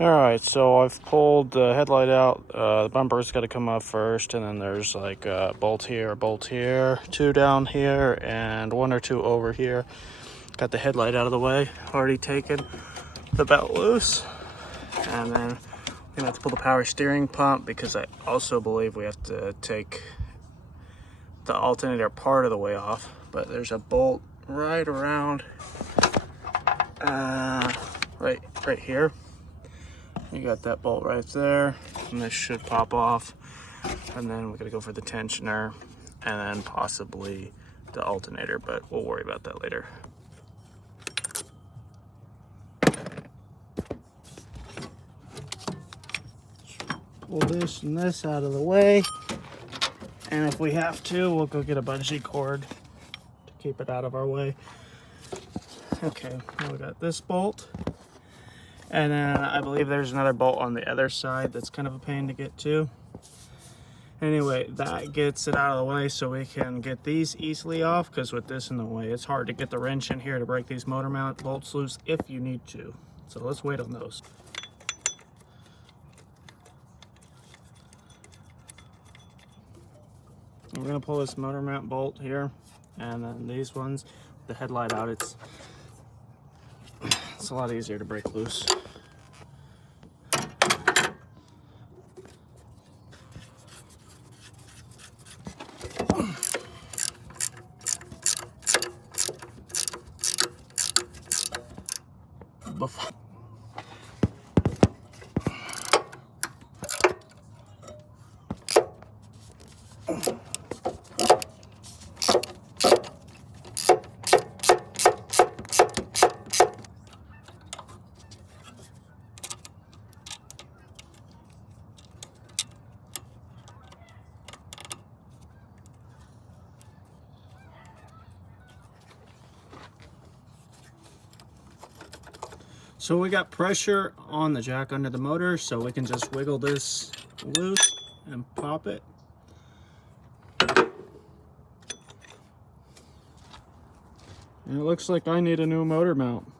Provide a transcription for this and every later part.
Alright, so I've pulled the headlight out. The bumper's got to come up first, and then there's like a bolt here, two down here, and one or two over here. Got the headlight out of the way, already taken the belt loose, and then we're gonna have to pull the power steering pump because I also believe we have to take the alternator part of the way off. But there's a bolt right around, right here. You got that bolt right there, and this should pop off. And then we're gonna go for the tensioner and then possibly the alternator, but we'll worry about that later. Pull this and this out of the way. And if we have to, we'll go get a bungee cord to keep it out of our way. Okay, now we got this bolt. And then I believe there's another bolt on the other side that's kind of a pain to get to. Anyway, that gets it out of the way so we can get these easily off, because with this in the way, it's hard to get the wrench in here to break these motor mount bolts loose if you need to. So let's wait on those. We're gonna pull this motor mount bolt here, and then these ones, the headlight out, it's a lot easier to break loose. So we got pressure on the jack under the motor, so we can just wiggle this loose and pop it. And it looks like I need a new motor mount.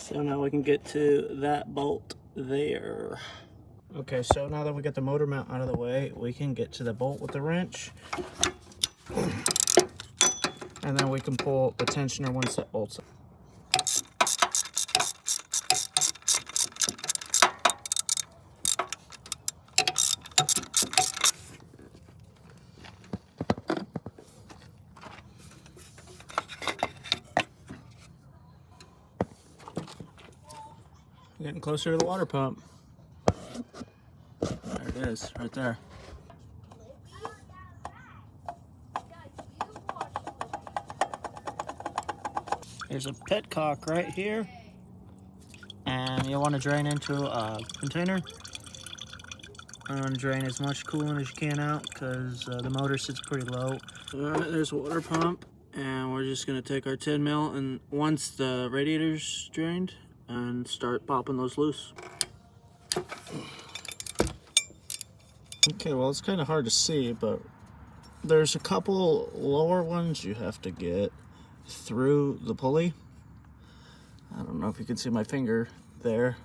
So now we can get to that bolt there. Okay, so now that we got the motor mount out of the way, we can get to the bolt with the wrench. And then we can pull the tensioner once that bolt's up. Getting closer to the water pump. There it is, right there. There's a petcock right here, and you want to drain into a container. I want to drain as much coolant as you can out because the motor sits pretty low. Alright, there's a water pump, and we're just going to take our 10 mil, and once the radiator's drained, and start popping those loose. Okay, well, it's kind of hard to see, but there's a couple lower ones you have to get through the pulley. I don't know if you can see my finger there,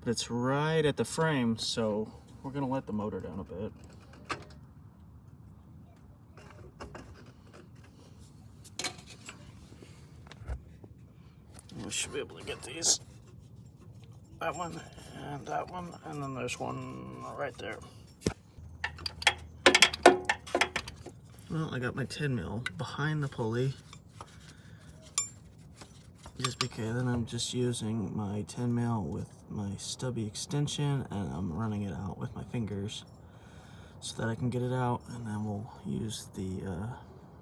but it's right at the frame, so we're gonna let the motor down a bit. We should be able to get these. That one, and then there's one right there. Well, I got my 10 mil behind the pulley. Just because then I'm just using my 10 mil with my stubby extension, and I'm running it out with my fingers so that I can get it out, and then we'll use the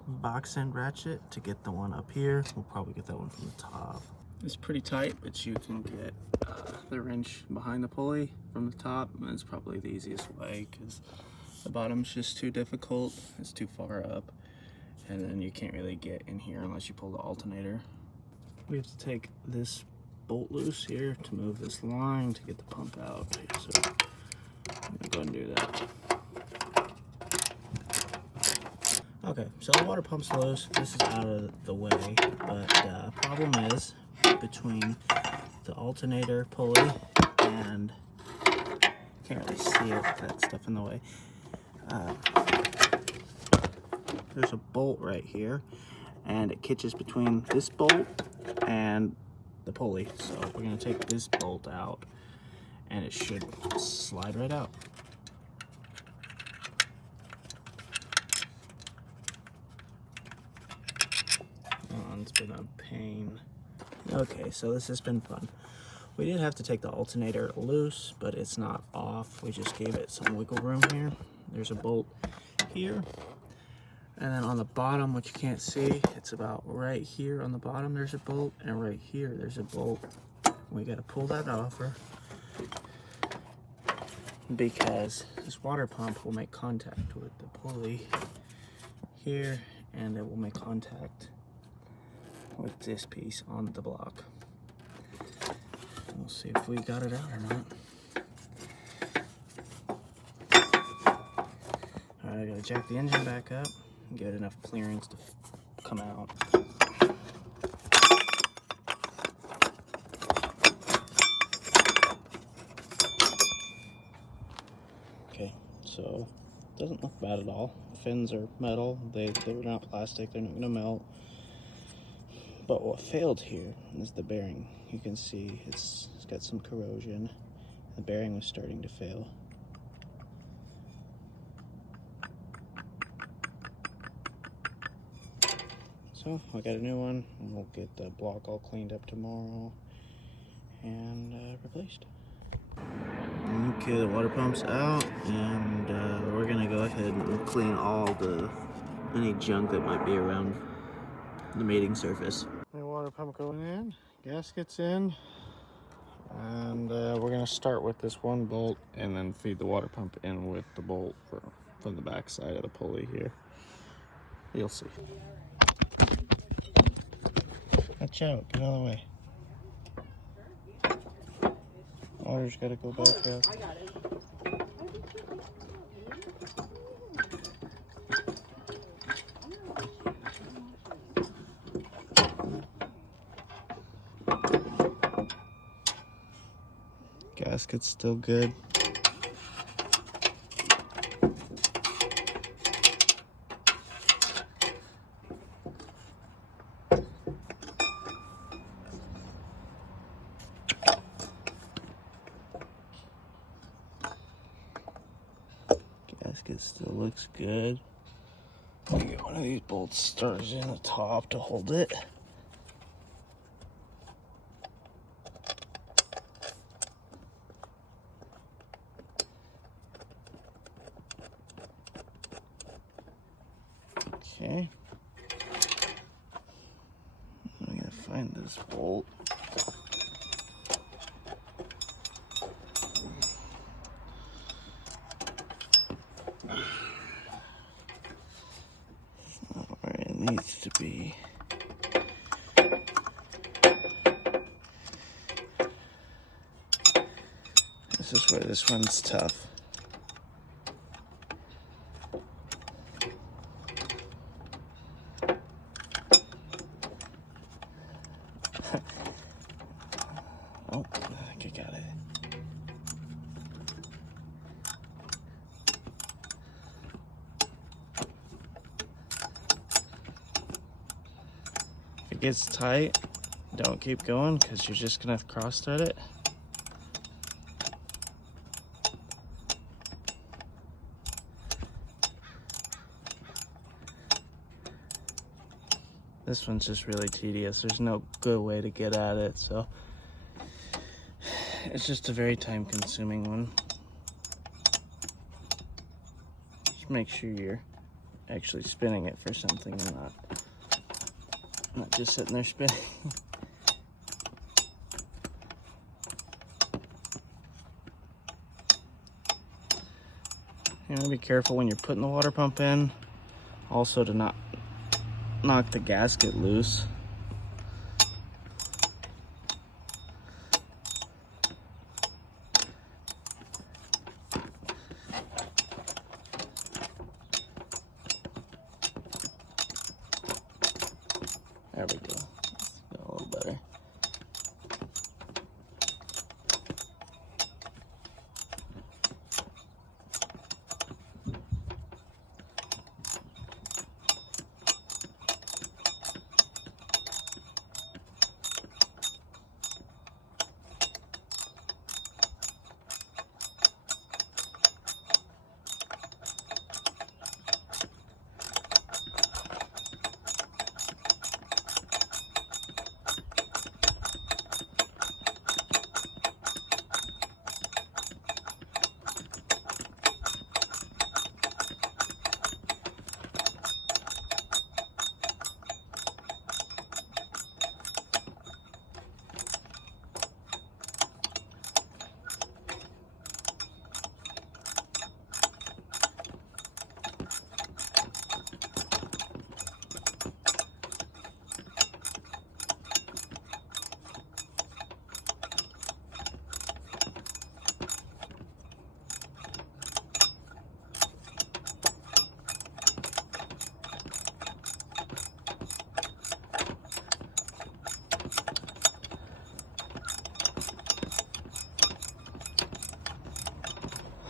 box end ratchet to get the one up here. We'll probably get that one from the top. It's pretty tight, but you can get the wrench behind the pulley from the top, and it's probably the easiest way because the bottom's just too difficult. It's too far up, and then you can't really get in here unless you pull the alternator. We have to take this bolt loose here to move this line to get the pump out. So I'm gonna go and do that. Okay, so the water pump's loose. This is out of the way, but problem is between the alternator pulley and can't really see it, that stuff in the way. There's a bolt right here, and it catches between this bolt and the pulley. So we're gonna take this bolt out, and it should slide right out. It's been a pain. Okay, so this has been fun. We did have to take the alternator loose, but it's not off. We just gave it some wiggle room here. There's a bolt here. And then on the bottom, which you can't see, it's about right here on the bottom, there's a bolt, and right here, there's a bolt. We gotta pull that off because this water pump will make contact with the pulley here, and it will make contact with this piece on the block. We'll see if we got it out or not. Alright, I gotta jack the engine back up and get enough clearance to come out. Okay, so it doesn't look bad at all. Fins are metal, they're not plastic, they're not gonna melt. But what failed here is the bearing. You can see it's got some corrosion. The bearing was starting to fail. So I got a new one, and we'll get the block all cleaned up tomorrow and replaced. Okay, the water pump's out, and we're gonna go ahead and clean all any junk that might be around the mating surface. The water pump going in, gaskets in, and we're gonna start with this one bolt and then feed the water pump in with the bolt from the back side of the pulley here. You'll see. Watch out, get out of the way. Water's gotta go back up. I got it. Gasket's still good. Gasket still looks good. Let me get one of these bolt stars in the top to hold it. Okay. I'm gonna find this bolt. It's not where it needs to be. This is where this one's tough. Oh, I think I got it. If it gets tight, don't keep going because you're just gonna have to cross thread it. This one's just really tedious. There's no good way to get at it, so it's just a very time-consuming one. Just make sure you're actually spinning it for something and not just sitting there spinning. You want to be careful when you're putting the water pump in. Also to not knock the gasket loose. There we go. Got a little better.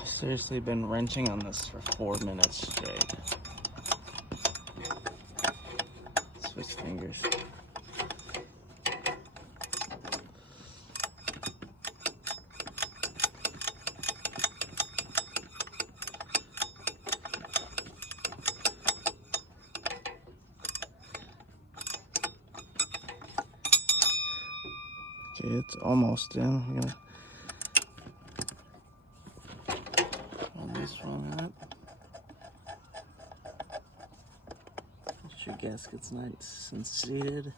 Seriously been wrenching on this for 4 minutes straight. Switch fingers. Okay, it's almost in. I'm gonna this one up. Make sure gasket's nice and seated.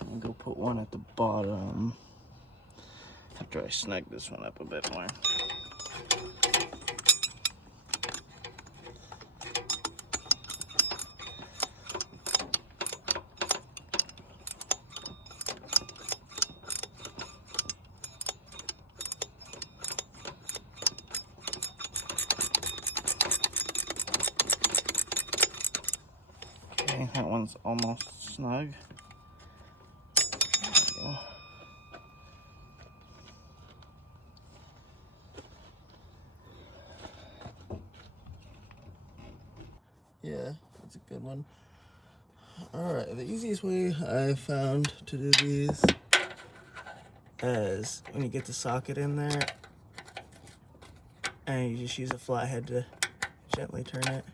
I'll go put one at the bottom after I snug this one up a bit more. Okay, that one's almost snug. There we go. Yeah, that's a good one. Alright, the easiest way I've found to do these is when you get the socket in there and you just use a flathead to gently turn it.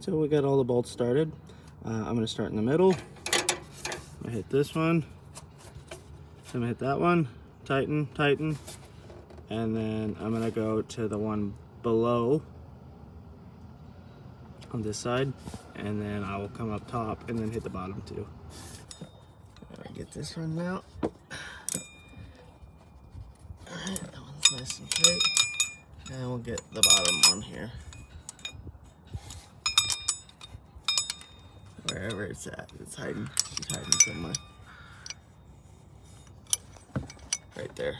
So we got all the bolts started. I'm going to start in the middle. I'm going to hit this one. I'm going to hit that one. Tighten, tighten. And then I'm going to go to the one below on this side. And then I will come up top and then hit the bottom too. Get this one out. Alright, that one's nice and tight. And we'll get the bottom one here. Wherever it's at, it's hiding. She's hiding somewhere. Right there.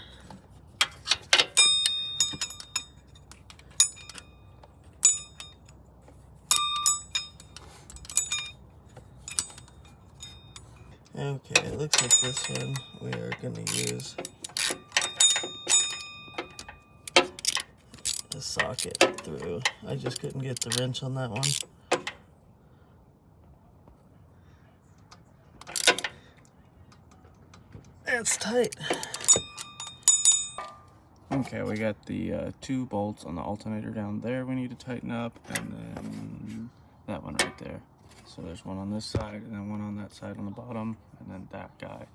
Okay, it looks like this one we are going to use the socket through. I just couldn't get the wrench on that one. It's tight. Okay, we got the 2 bolts on the alternator down there we need to tighten up, and then that one right there. So there's one on this side, and then one on that side on the bottom, and then that guy.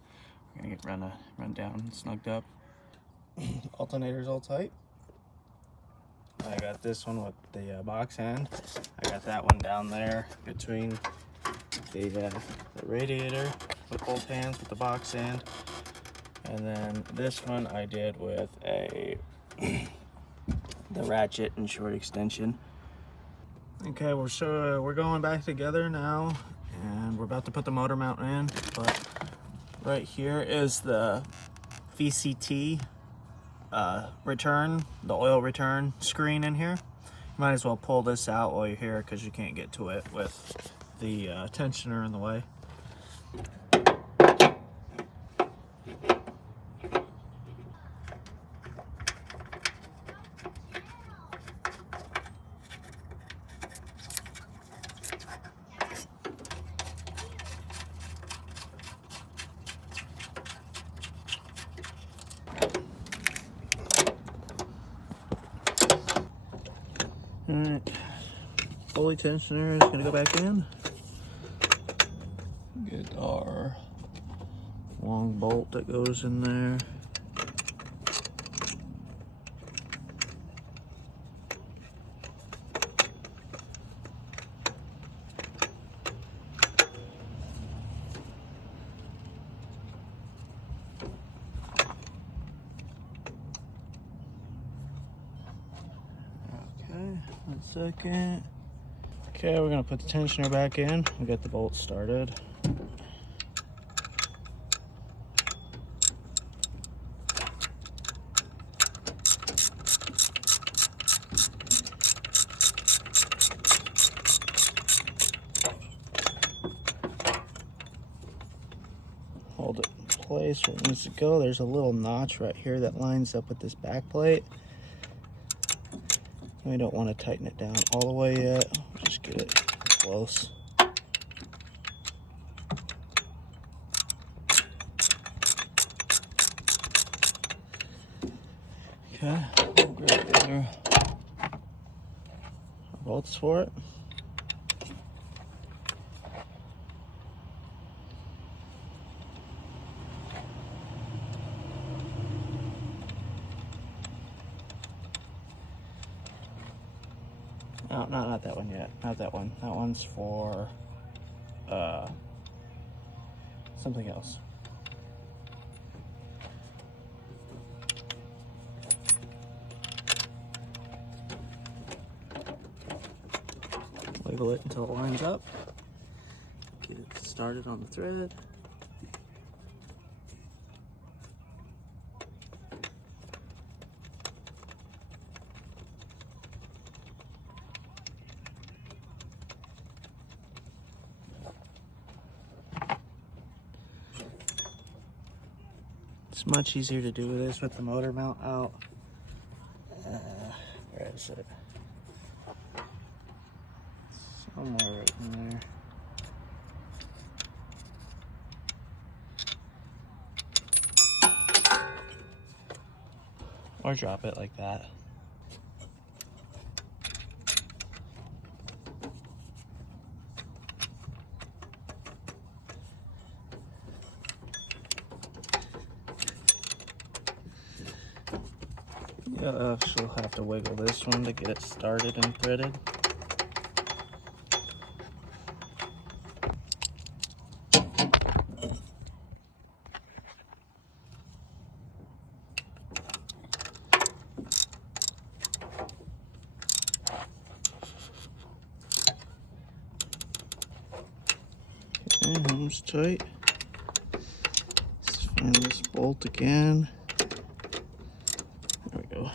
We're gonna get run down and snugged up. Alternator's all tight. I got this one with the box end. I got that one down there between the radiator with both hands with the box end. And then this one I did with the ratchet and short extension. Okay, we're going back together now, and we're about to put the motor mount in, but right here is the VCT return, the oil return screen in here. You might as well pull this out while you're here because you can't get to it with the tensioner in the way. Alright, pulley tensioner is going to go back in. Get our long bolt that goes in there. Okay, 1 second. Okay, we're gonna put the tensioner back in. We'll get the bolt started. Hold it in place where it needs to go. There's a little notch right here that lines up with this back plate. We don't want to tighten it down all the way yet. Just get it close. Okay, we'll grab our bolts for it. No, not that one yet. Not that one. That one's for something else. Wiggle it until it lines up. Get it started on the thread. It's much easier to do this with the motor mount out. Where is it? Somewhere right in there. Or drop it like that. She'll have to wiggle this one to get it started and threaded. Okay, almost tight. Let's find this bolt again. There we go.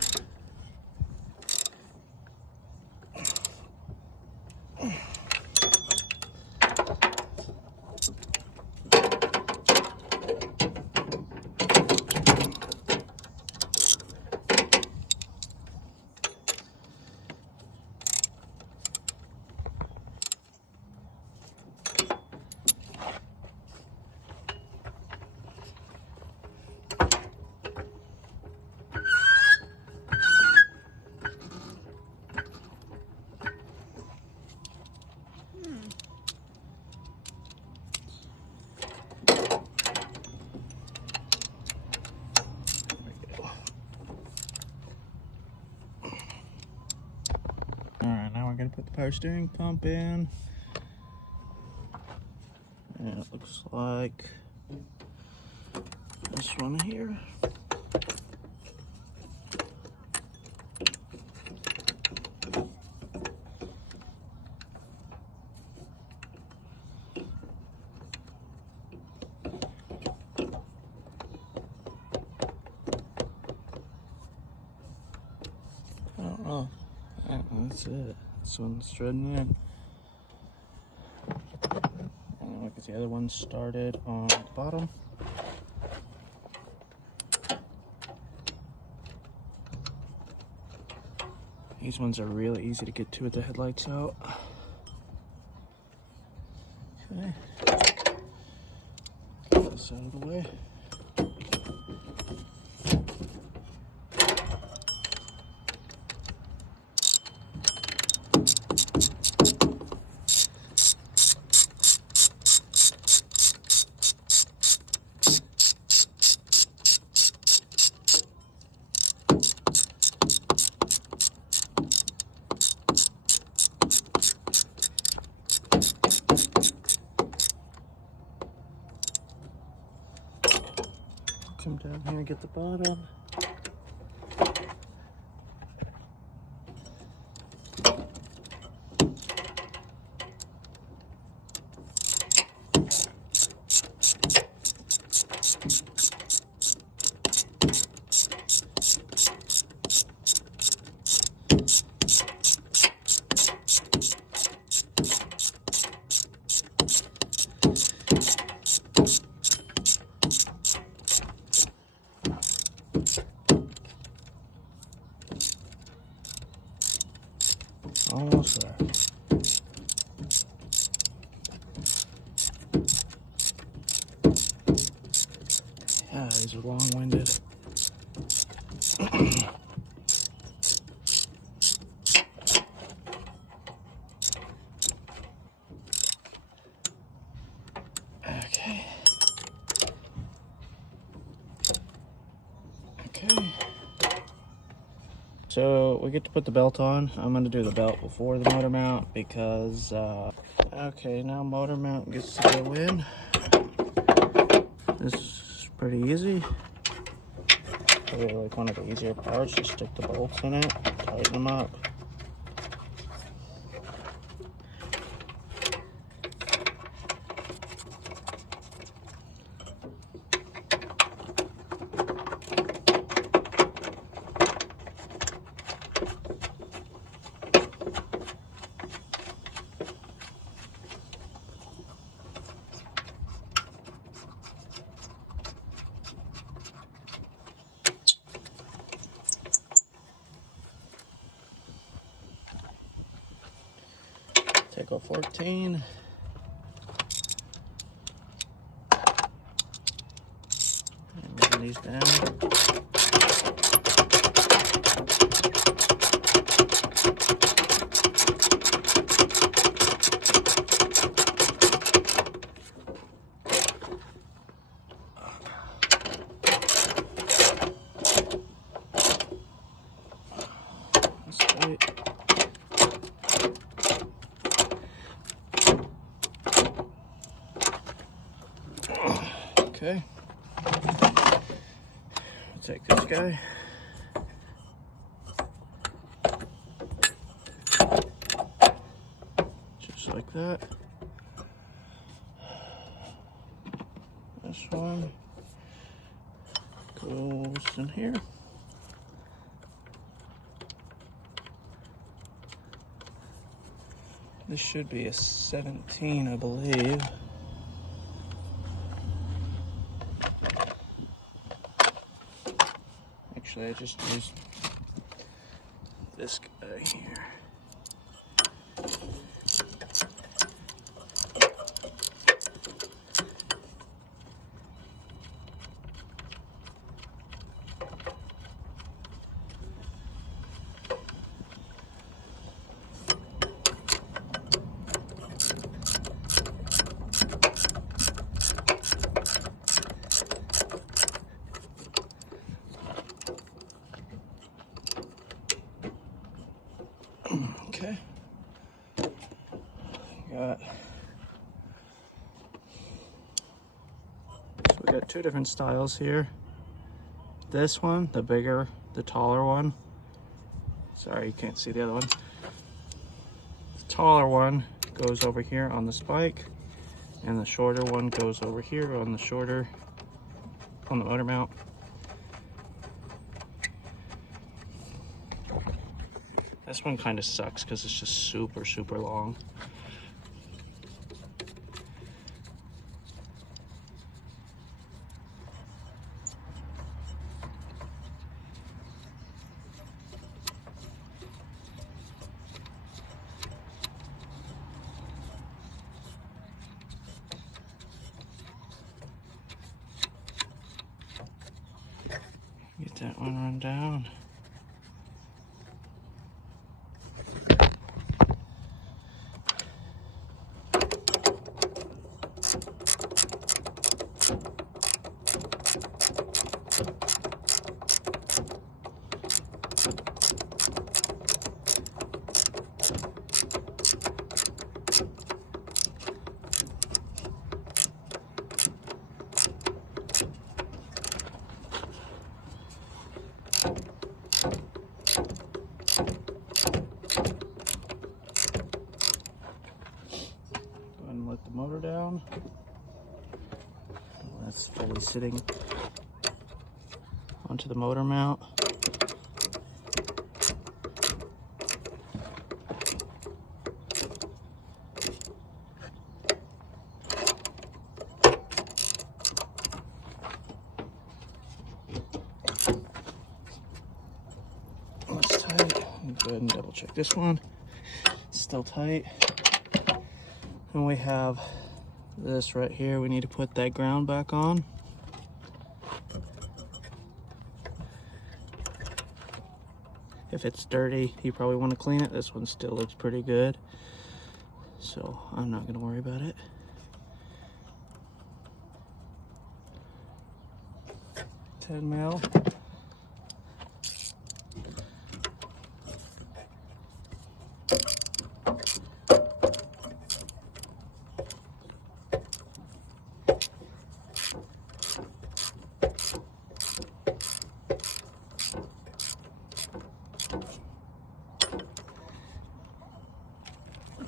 Alright, now we're going to put the power steering pump in. And it looks like this one here. I don't know. That's it. This one's threading in. And look at the other one started on the bottom. These ones are really easy to get to with the headlights out. Okay. Get this out of the way. Come down here and get the bottom. Almost there. Yeah, these are long-winded. Okay. Okay. So we get to put the belt on. I'm gonna do the belt before the motor mount because, okay, now motor mount gets to go in. This is pretty easy. Probably like one of the easier parts. Just stick the bolts in it, tighten them up. Take off 14. And bring these down. That's tight. Okay, take this guy. Just like that. This one goes in here. This should be a 17, I believe. Actually, I just used this guy here. Okay. Got got two different styles here. This one, the bigger, the taller one. Sorry, you can't see the other ones. The taller one goes over here on the spike, and the shorter one goes over here on the motor mount. This one kind of sucks because it's just super, super long. Get that one run down. Let the motor down. That's fully sitting onto the motor mount. That's tight. Go ahead and double check this one. It's still tight. And we have this right here. We need to put that ground back on. If it's dirty, you probably want to clean it. This one still looks pretty good, so I'm not going to worry about it. $10 mil.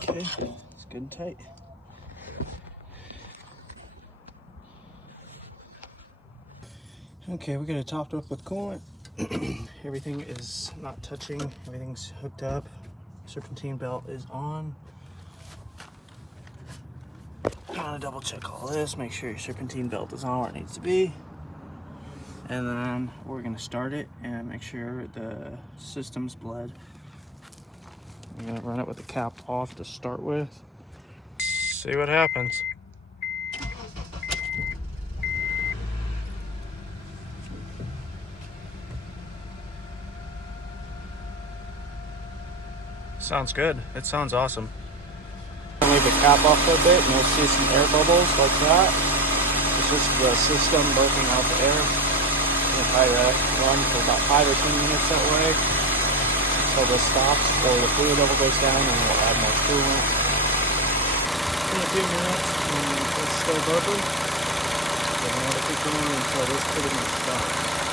Okay, it's good and tight. Okay, we got it topped up with coolant. Everything is not touching, everything's hooked up. Serpentine belt is on. I'm gonna double check all this, make sure your serpentine belt is on where it needs to be. And then we're gonna start it and make sure the system's bled. I'm gonna run it with the cap off to start with. See what happens. Sounds good. It sounds awesome. Leave the cap off for a bit and you'll see some air bubbles like that. It's just the system burping out the air. We'll probably run for about 5 or 10 minutes that way until this stops or the fluid level goes down, and we'll add more coolant. In a few minutes and it's still burping. So we're going to keep going until this pretty much stops.